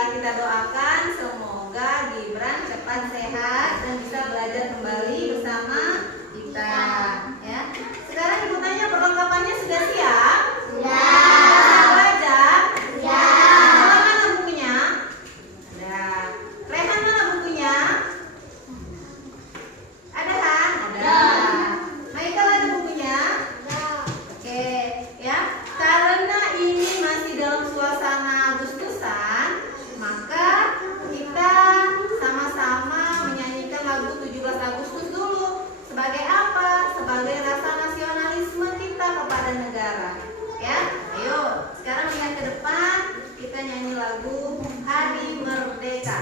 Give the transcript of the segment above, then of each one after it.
ya. Kita doakan semoga Gibran cepat sehat dan bisa belajar kembali bersama kita ya. Sekarang ibu tanya, perlengkapannya sudah siap? Sudah. Sudah belajar? Sudah. Mana bukunya? Ada. Rehan, mana bukunya? Ada Han? Ada. Michael, ada bukunya? Oke, ya. Karena ini masih dalam suasana Agustusan, maka kita sama-sama menyanyikan lagu 17 Agustus dulu. Sebagai apa? Sebagai rasa nasionalisme kita kepada negara. Ya, ayo. Sekarang lihat ke depan, kita nyanyi lagu Hari Merdeka.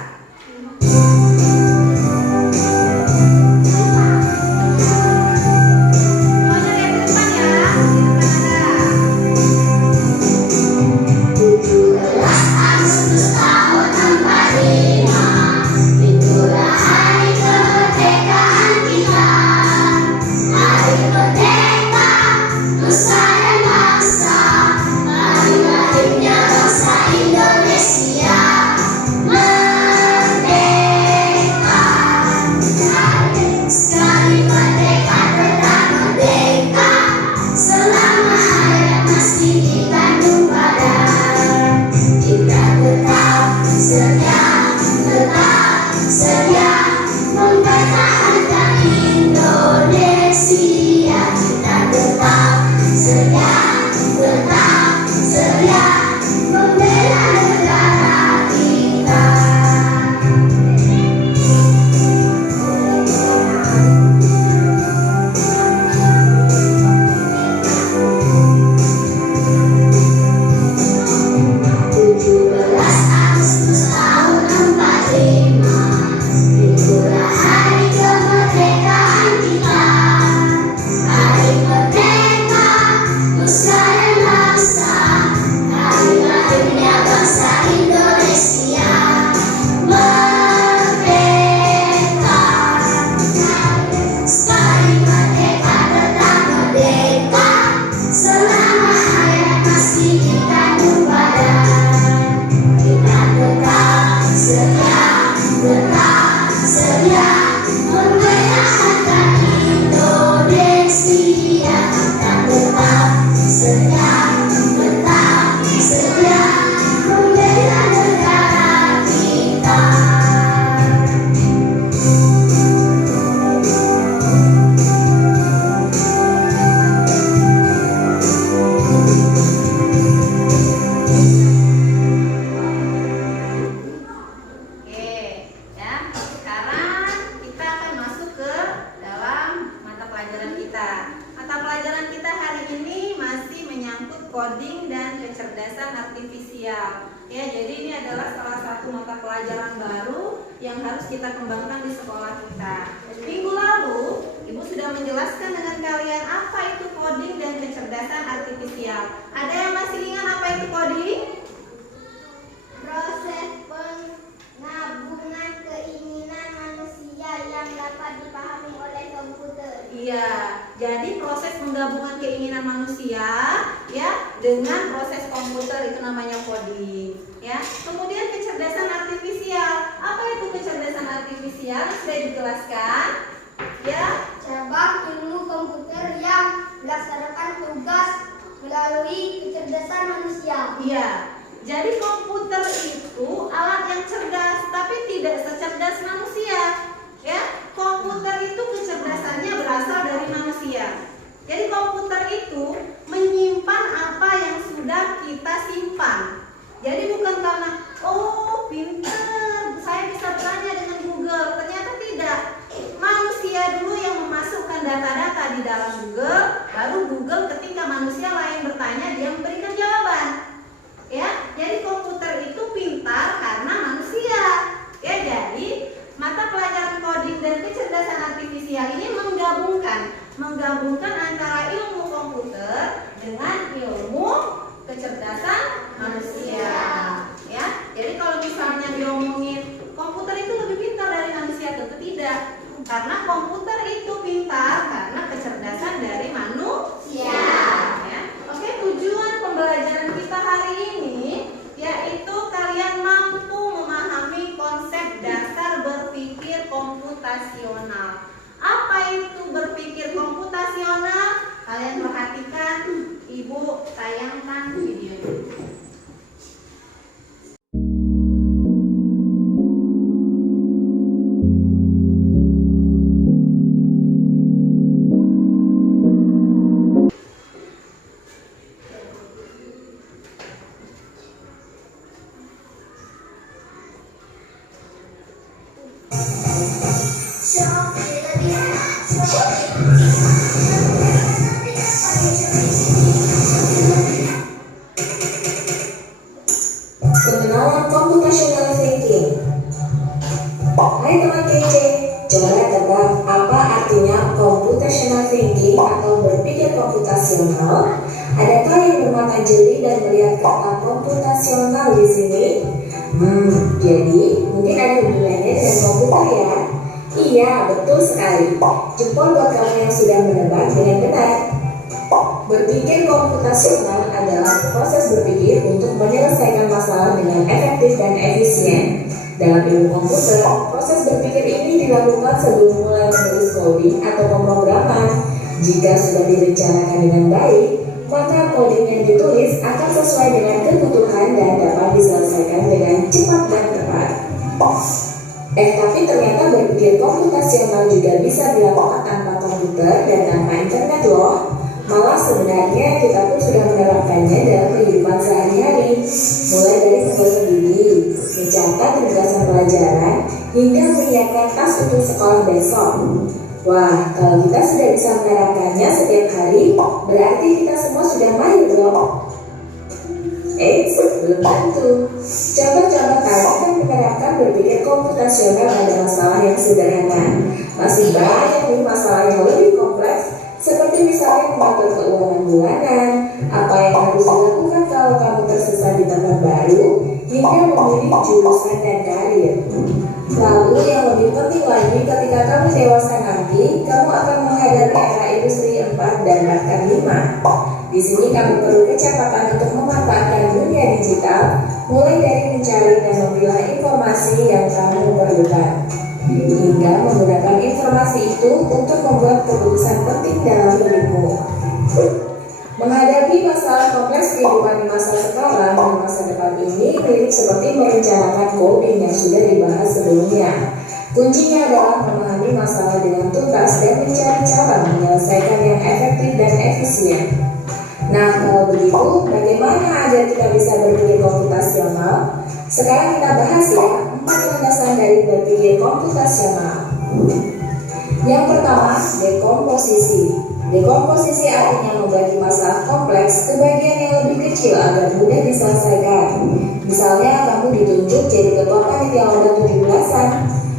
Coding dan kecerdasan artifisial. Ya, jadi ini adalah salah satu mata pelajaran baru yang harus kita kembangkan di sekolah kita. Minggu lalu, Ibu sudah menjelaskan dengan kalian apa itu coding dan kecerdasan artifisial. Ada yang masih ingat apa itu coding? Proses penggabungan keinginan manusia yang dapat dipahami oleh komputer. Iya, jadi proses penggabungan keinginan manusia ya dengan proses komputer itu namanya coding. Ya, kemudian kecerdasan artifisial. Apa itu kecerdasan artifisial? Sudah dijelaskan. Ya, Cabang ilmu komputer yang melaksanakan tugas melalui kecerdasan manusia. iya. Jadi komputer itu alat yang cerdas, tapi tidak secerdas manusia. Ya, komputer itu kecerdasannya berasal dari manusia. Jadi komputer itu menyimpan apa yang sudah kita simpan. Jadi bukan karena oh pintar, saya bisa bertanya dengan Google. Ternyata tidak. Manusia dulu yang memasukkan data-data di dalam Google, baru Google ketika manusia lain bertanya dia memberikan jawaban. Ya, jadi komputer itu pintar karena manusia. Ya, jadi mata pelajaran coding dan kecerdasan artifisial ini menggabungkan antara ilmu komputer dengan ilmu kecerdasan manusia. Ya, jadi kalau misalnya diomongin komputer itu lebih pintar dari manusia, tentu tidak. Karena komputer itu pintar karena kecerdasan dari manusia. Ya. Oke, tujuan pembelajaran kita hari ini yaitu kalian mampu komputasional. Apa itu berpikir komputasional? Kalian perhatikan, Ibu tayangkan videonya. Pengenalan computational thinking. Hai teman kece, coba tebak apa artinya computational thinking atau berpikir komputasional? Adakah yang bermata jeli dan melihat kata komputasional di sini? Jadi mungkin ada hubungannya dengan komputer ya? Iya, betul sekali. Jempol buat kamu yang sudah menebak dengan benar. Berpikir komputasional adalah proses berpikir untuk menyelesaikan masalah dengan efektif dan efisien. Dalam ilmu komputer, proses berpikir ini dilakukan sebelum mulai menulis coding atau pemrograman. Jika sudah direncanakan dengan baik, maka coding yang ditulis akan sesuai dengan kebutuhan dan dapat diselesaikan dengan cepat dan tepat. Tapi ternyata berpikir komputasional juga bisa dilakukan tanpa komputer dan tanpa internet loh. Malah sebenarnya kita pun sudah menerapkannya dalam kehidupan sehari-hari, mulai dari membuat sendiri, mencatat tugasan pelajaran, hingga menyiapkan tas untuk sekolah besok. Wah, kalau kita sudah bisa menerapkannya setiap hari, berarti kita semua sudah mahir dong. Belum tentu. Coba-coba kalian menerapkan berpikir komputasional pada masalah yang sederhana. Masih banyak nih masalah yang lebih kompleks, seperti misalnya mengatur keuangan bulanan, apa yang harus dilakukan kalau kamu tersesat di tempat baru, hingga memilih jurusan dan karir. Lalu yang lebih penting lagi, ketika kamu dewasa nanti, kamu akan menghadapi era industri 4 dan bahkan 5. Di sini kamu perlu kecepatan untuk memanfaatkan dunia digital, mulai dari mencari dan memilah informasi yang kamu perlukan, hingga menggunakan informasi itu untuk membuat keputusan penting dalam hidupmu. Menghadapi masalah kompleks kehidupan di masa sekarang dan masa depan ini mirip seperti merencanakan coding yang sudah dibahas sebelumnya. Kuncinya adalah memahami masalah dengan tuntas dan mencari cara menyelesaikan yang efektif dan efisien. Nah, kalau begitu, bagaimana agar kita bisa berpikir komputasional? Sekarang kita bahas ya 4 landasan dari berpikir komputasional. Yang pertama, dekomposisi. Dekomposisi artinya membagi masalah kompleks ke bagian yang lebih kecil agar mudah diselesaikan. Misalnya, kamu ditunjuk jadi ketua panitia lomba 17-an.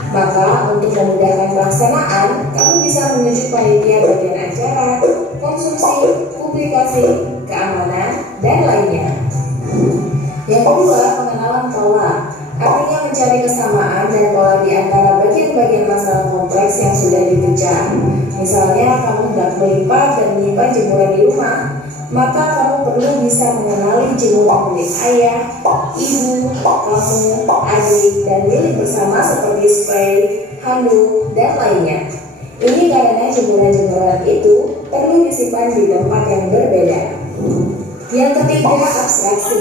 Maka, untuk memudahkan pelaksanaan, kamu bisa menunjuk panitia bagian acara, konsumsi, publikasi, keamanan, dan lainnya. Yang kedua, pengenalan pola. Artinya mencari kesamaan dan pola di antara bagian-bagian masalah kompleks yang sudah dipecah. Misalnya, kamu hendak melipat dan menyimpan jemuran di rumah, maka kamu perlu bisa mengenali jemuran milik ayah, ibu, kamu, adik, dan milik bersama seperti spray, handuk, dan lainnya. Ini karena jemuran-jemuran itu perlu disimpan di tempat yang berbeda. Yang ketiga, abstraksi.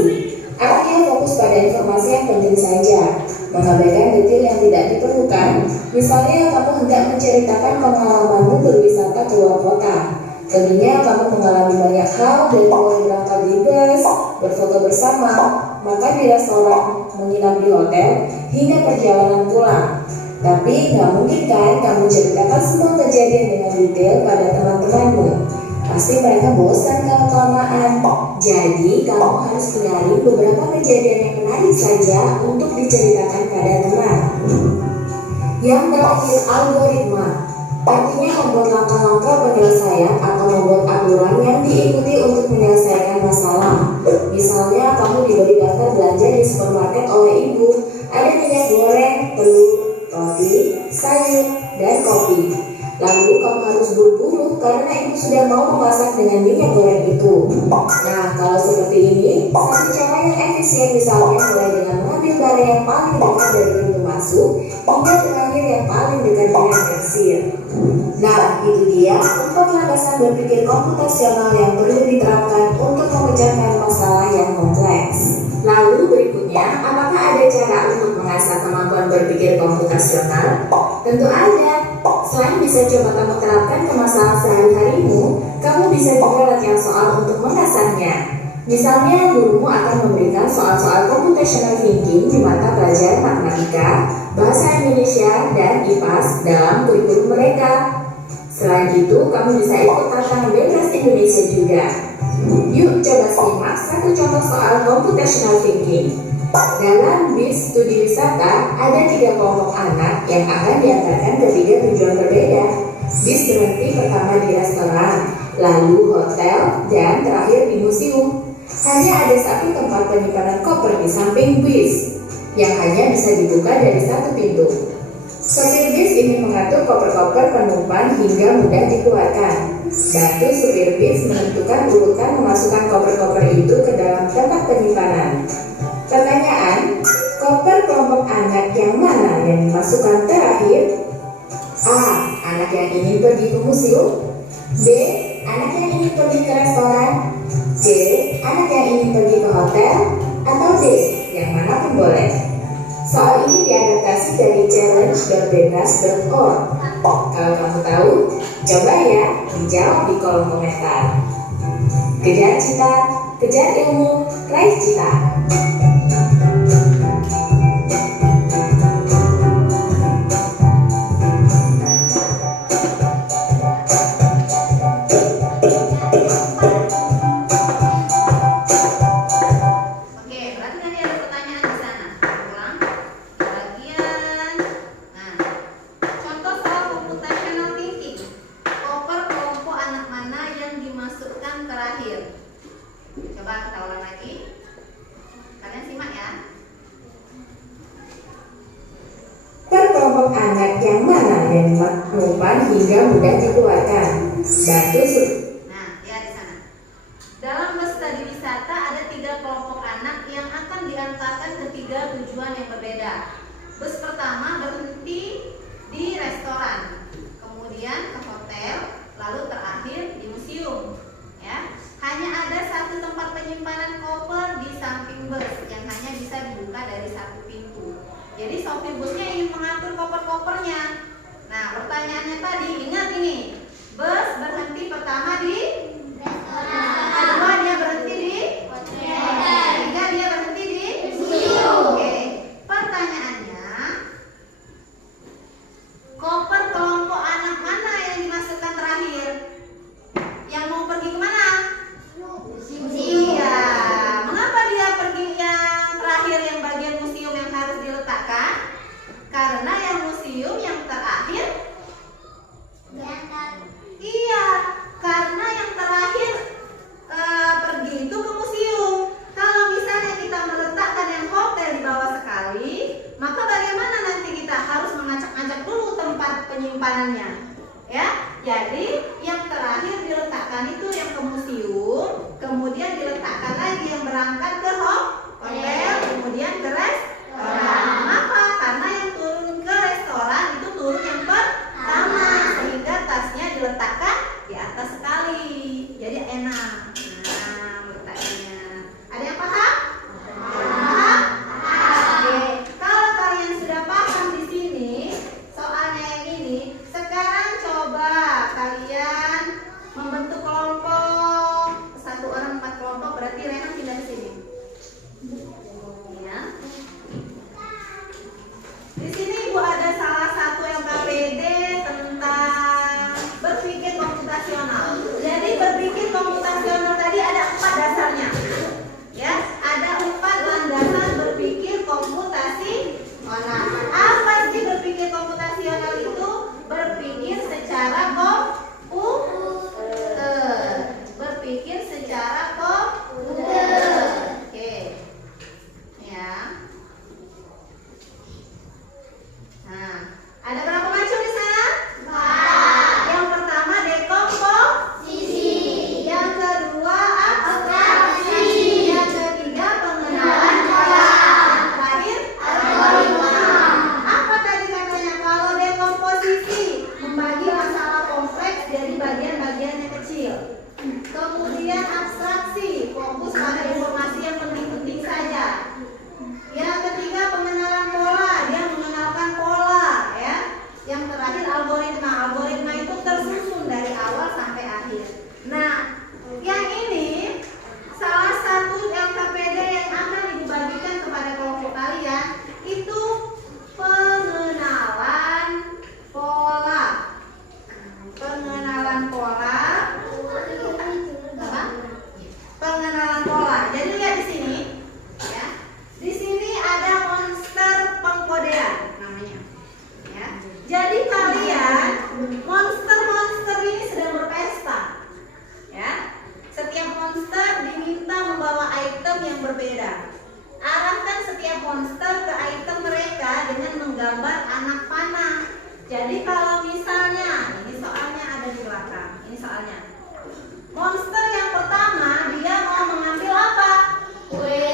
Artinya fokus pada informasi yang penting saja, mengabaikan detail yang tidak diperlukan. Misalnya, kamu hendak menceritakan pengalamanmu berwisata ke luar kota. Tadinya kamu mengalami banyak hal dari mulai berangkat di bus, berfoto bersama, makan di restoran, menginap di hotel, hingga perjalanan pulang. Tapi nggak mungkin kan kamu ceritakan semua kejadian dengan detail pada teman-temanmu. Pasti mereka bosan kalau kelamaan. Jadi kamu harus pilih beberapa kejadian yang menarik saja untuk diceritakan pada teman. Yang terakhir, algoritma. Artinya membuat langkah-langkah penyelesaian atau membuat aturan yang diikuti untuk menyelesaikan masalah. Misalnya, kamu diberi daftar belanja di supermarket oleh ibu. Ada minyak goreng, telur, roti, sayur, dan kopi. Lalu kamu harus buru-buru karena ibu sudah mau memasak dengan minyak goreng itu. Nah, kalau seperti ini, satu cara yang efisien misalnya mulai dengan mengambil barang yang paling dekat dari pintu masuk berlangsung hingga terakhir yang paling dekat dengan Mesir. Nah, itu dia 4 landasan berpikir komputasional yang perlu diterapkan untuk memecahkan masalah yang kompleks. Lalu berikutnya, apakah ada cara untuk mengasah kemampuan berpikir komputasional? Tentu ada. Selain bisa coba kamu terapkan ke masalah sehari-harimu, kamu bisa juga latihan soal untuk mengasahnya. Misalnya, gurumu akan memberikan soal-soal computational thinking di mata pelajaran matematika, bahasa Indonesia, dan IPAS dalam kurikulum mereka. Selain itu, kamu bisa ikut tantangan bebas Indonesia juga. Yuk coba simak satu contoh soal computational thinking. Dalam BIS studi wisata, ada 3 kelompok anak yang akan diantarkan ke 3 tujuan berbeda. BIS berhenti pertama di restoran, lalu hotel, dan terakhir di museum. Hanya ada 1 tempat penyimpanan koper di samping bis yang hanya bisa dibuka dari 1 pintu. Sopir bis ingin mengatur koper-koper penumpang hingga mudah dikeluarkan. Bantu supir bis menentukan urutan memasukkan koper-koper itu ke dalam tempat penyimpanan. Pertanyaan, koper kelompok anak yang mana yang dimasukkan terakhir? A. Anak yang ingin pergi ke museum. B. Anak yang ingin pergi ke restoran. C. Anak yang ingin pergi ke hotel. Atau D. Yang mana pun boleh. Soal ini diadaptasi dari challenge.bebas.org. Kalau kamu tahu, coba ya dijawab di kolom komentar. Kejar cita, kejar ilmu, raih cita. Kelompok anak yang mana yang menyimpan hingga mudah dikeluarkan. Bantu Nah, lihat di sana. Dalam bus studi wisata ada 3 kelompok anak yang akan diantarkan ke 3 tujuan yang berbeda. Bus pertama berhenti di restoran, kemudian ke hotel, lalu terakhir di museum. Ya, hanya ada 1 tempat penyimpanan koper di samping bus yang hanya bisa dibuka dari 1 pintu. Jadi sopir busnya ingin mengatur koper-kopernya. Nah, pertanyaannya tadi, ingat ini, bus berhenti pertama di restoran, kedua dia berhenti di hotel, ketiga dia berhenti di museum. Oke, pertanyaannya, koper kelompok anak mana yang dimasukkan terakhir? Yang mau pergi kemana? Museum. Iya. Mengapa dia pergi yang terakhir, yang bagian museum yang harus diletakkan? Karena yang museum yang terakhir diantar. Iya, karena yang terakhir pergi itu ke museum. Kalau misalnya kita meletakkan yang hotel di bawah sekali, maka bagaimana nanti kita harus mengacak-acak dulu tempat penyimpanannya. Ya, jadi yang terakhir diletakkan itu yang ke museum, kemudian diletakkan lagi yang berangkat ke hotel, kemudian ke restoran. Kenapa? Karena yang turun ke restoran itu turun yang pertama, sehingga tasnya diletakkan di atas sekali, jadi enak. Nah, letaknya. Ada yang paham? Paham? Oke. Kalau kalian sudah paham di sini soalnya yang ini, sekarang coba kalian membentuk kelompok. 1 orang 4 kelompok, berarti Rehan pindah ke sini. Ya. Di sini Ibu ada salah satu LKPD tentang berpikir komputasional. Jadi berpikir komputasional tadi ada 4 dasarnya. Ya, ada 4 landasan berpikir komputasional. Apa sih berpikir komputasional itu? Berpikir secara komputer. Berpikir secara komputer. Oke. Ya. Jadi kalau misalnya ini soalnya ada di belakang, ini soalnya. Monster yang pertama dia mau mengambil apa? Kue.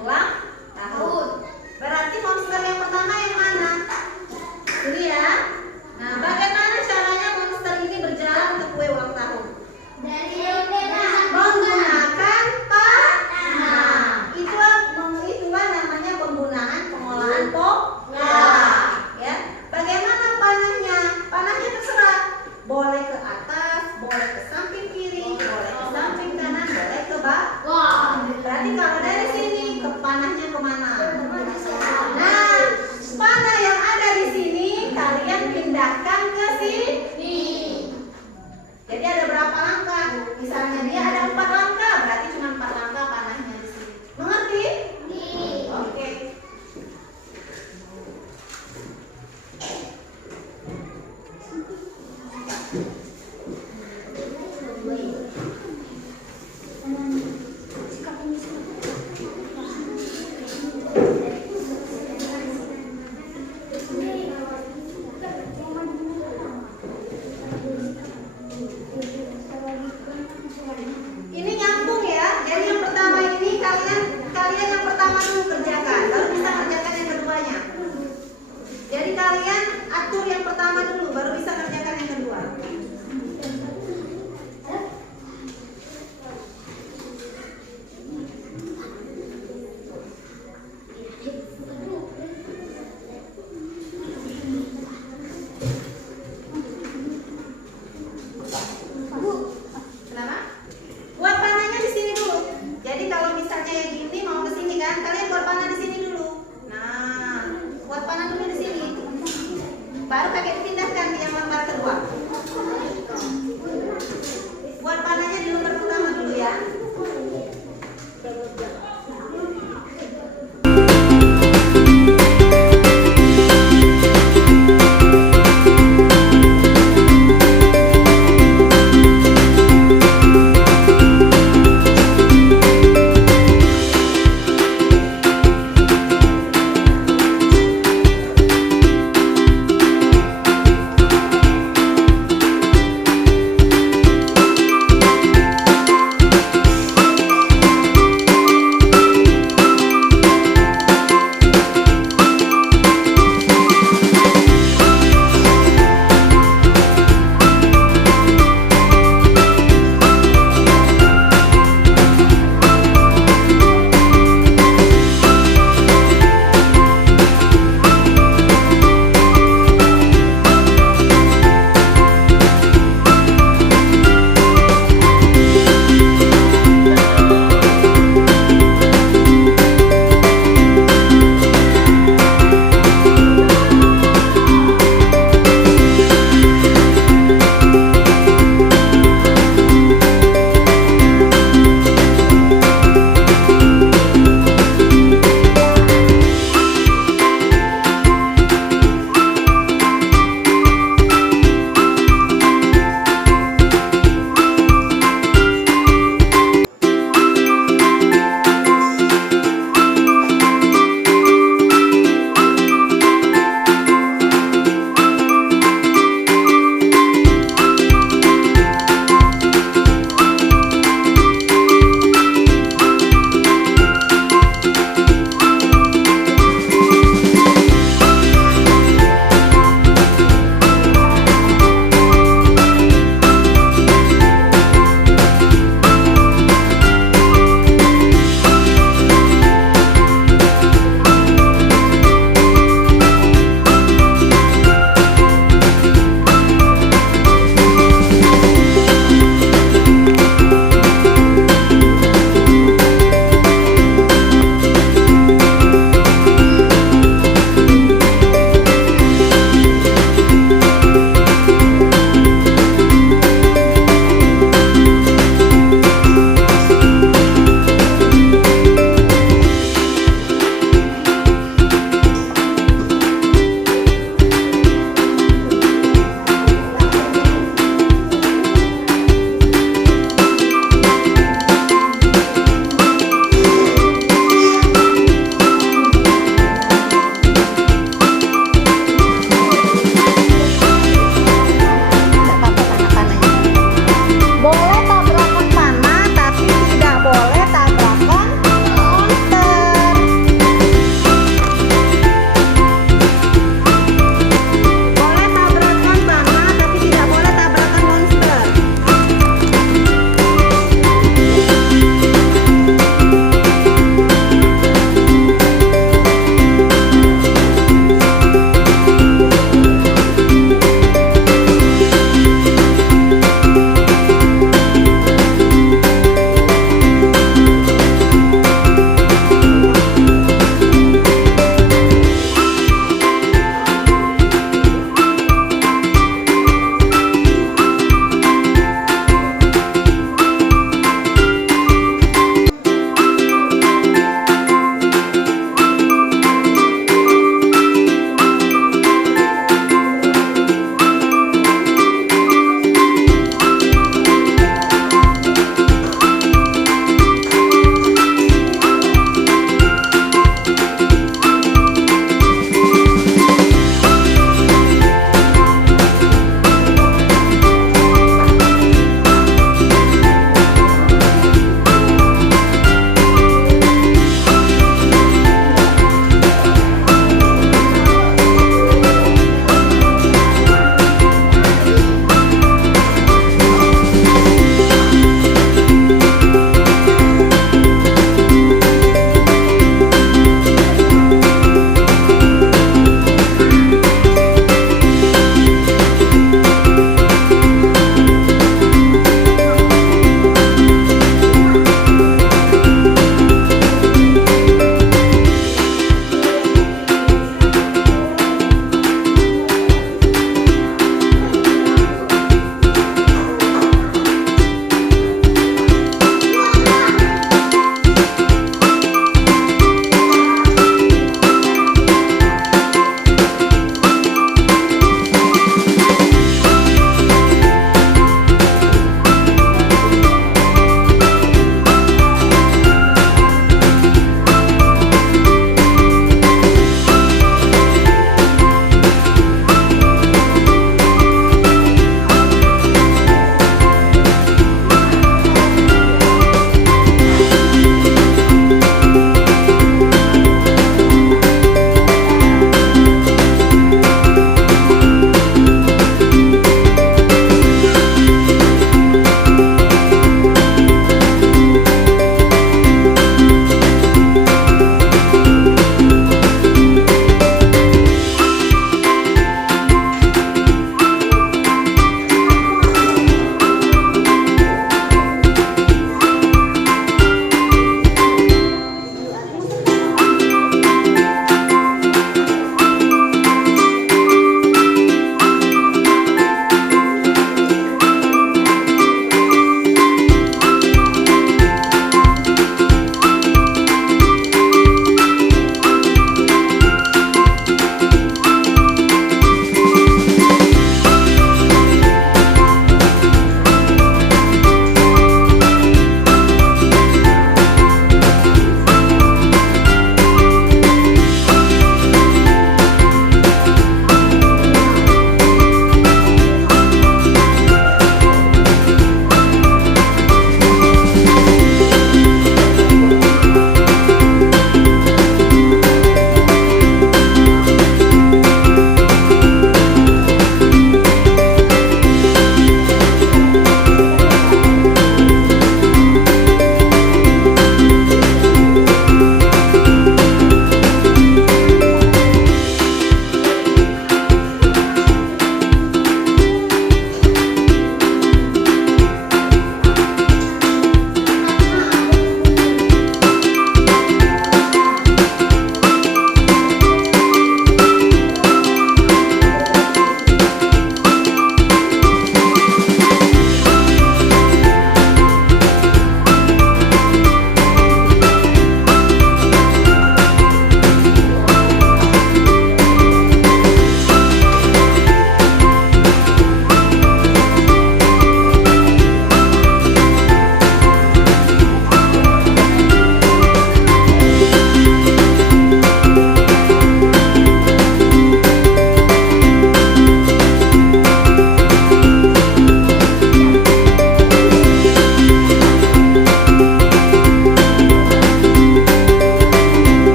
Ulang tahun. Berarti monster yang pertama yang mana? Ini ya. Nah, bagaimana caranya monster ini berjalan ke kue ulang tahun? Menggunakan panah. Itulah namanya penggunaan pengolahan pola.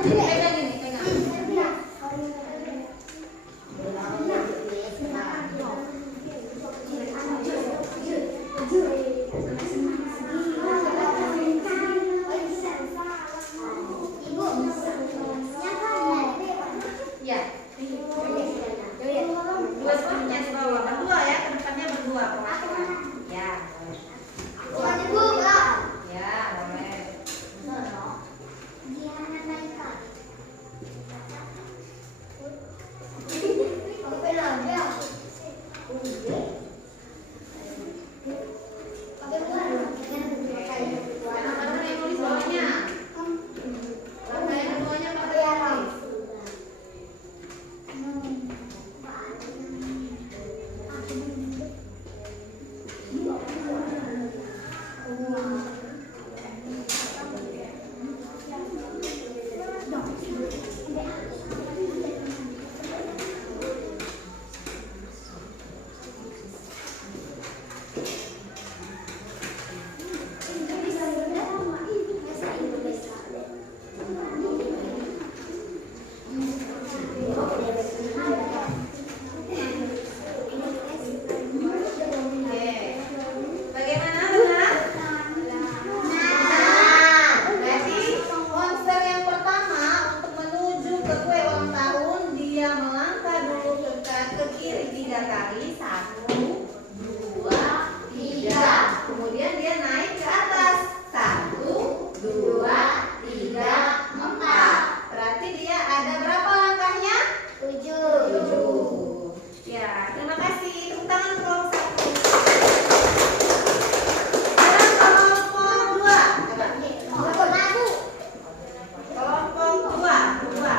Pegang ini, pegang. Ya. Dua sepatunya di bawah, berdua ya, ke depannya berdua. Ya. Ya, boleh. Mana yang nulis bawahnya? Langkah yang keduanya pakai tulis. Bagaimana benar? Berarti monster yang pertama untuk menuju ke kue ulang tahun dia melangkah dulu ke kiri 3 kali. 1, 2, 3. Kemudian dia naik ke atas. 1, 2, 3, 4. Berarti dia ada berapa langkahnya? 7. Ya, terima kasih. Tepuk tangan untuk kelompok 1. Sekarang kelompok 2. Coba. Kelompok 2.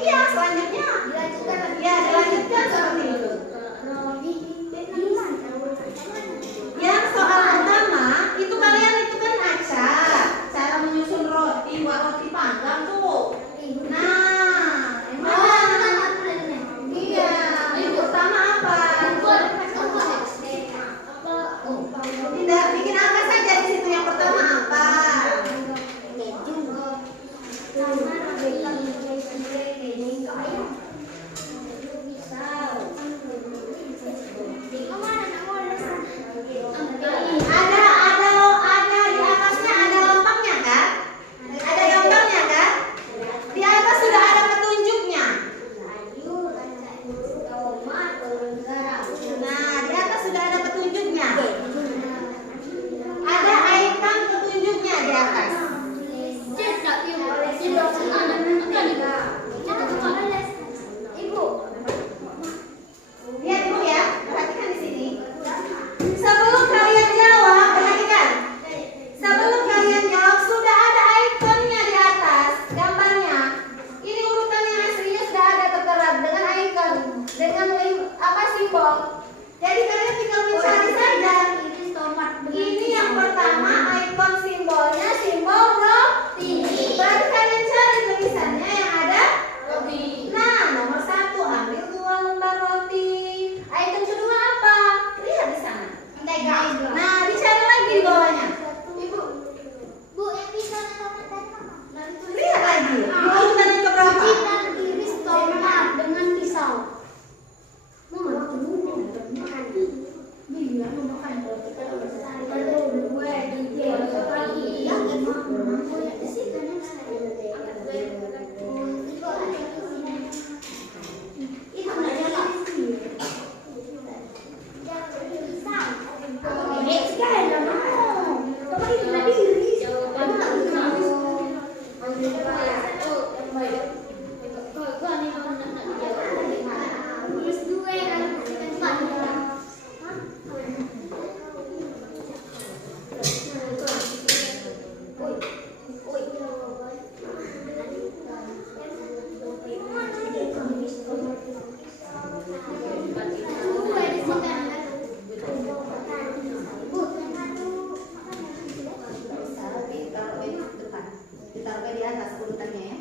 Iya, selanjutnya. Ya, dilanjutkan seperti itu. Yang soal pertama, itu kalian itu kan acak. Cara menyusun roti, buat roti panggang tuh. Nah, yang mana? Iya, yang pertama apa? Tidak, bikin angka saja di situ. Yang pertama apa? Ada di atasnya ada lempangnya kan? Ada gambarnya kan? Di atas sudah ada petunjuknya. Nah, di atas sudah ada petunjuknya. Ada icon petunjuknya di atas. Lihat dulu ya, perhatikan di sini. Sebelum kalian jawab, perhatikan. Sebelum kalian jawab, sudah ada ikonnya di atas, gambarnya. Ini urutan yang aslinya sudah ada tertera dengan icon, dengan apa simbol. Jadi kalian tinggal mencari saja. Ini yang pertama, icon simbolnya simbol roti. Berarti kalian cari tulisannya yang ada roti. Nah, nomor 1 ambil 2 lembar roti. Icon kedua apa? Lihat di sana. Nah, dicari lagi di bawahnya. Lihat lagi. Urutan yang keberapa? Iris tomat dengan pisau. Ditaruh di atas urutannya ya.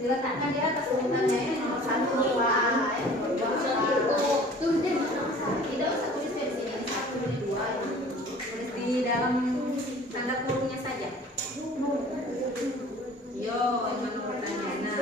Diletakkan di atas urutannya ya. Nomor 1 2 ya. Tidak usah tulis di sini. 1 ini 2 ya. Tulis di dalam tanda kurungnya saja. Yo, yang mana pertanyaannya?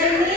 ini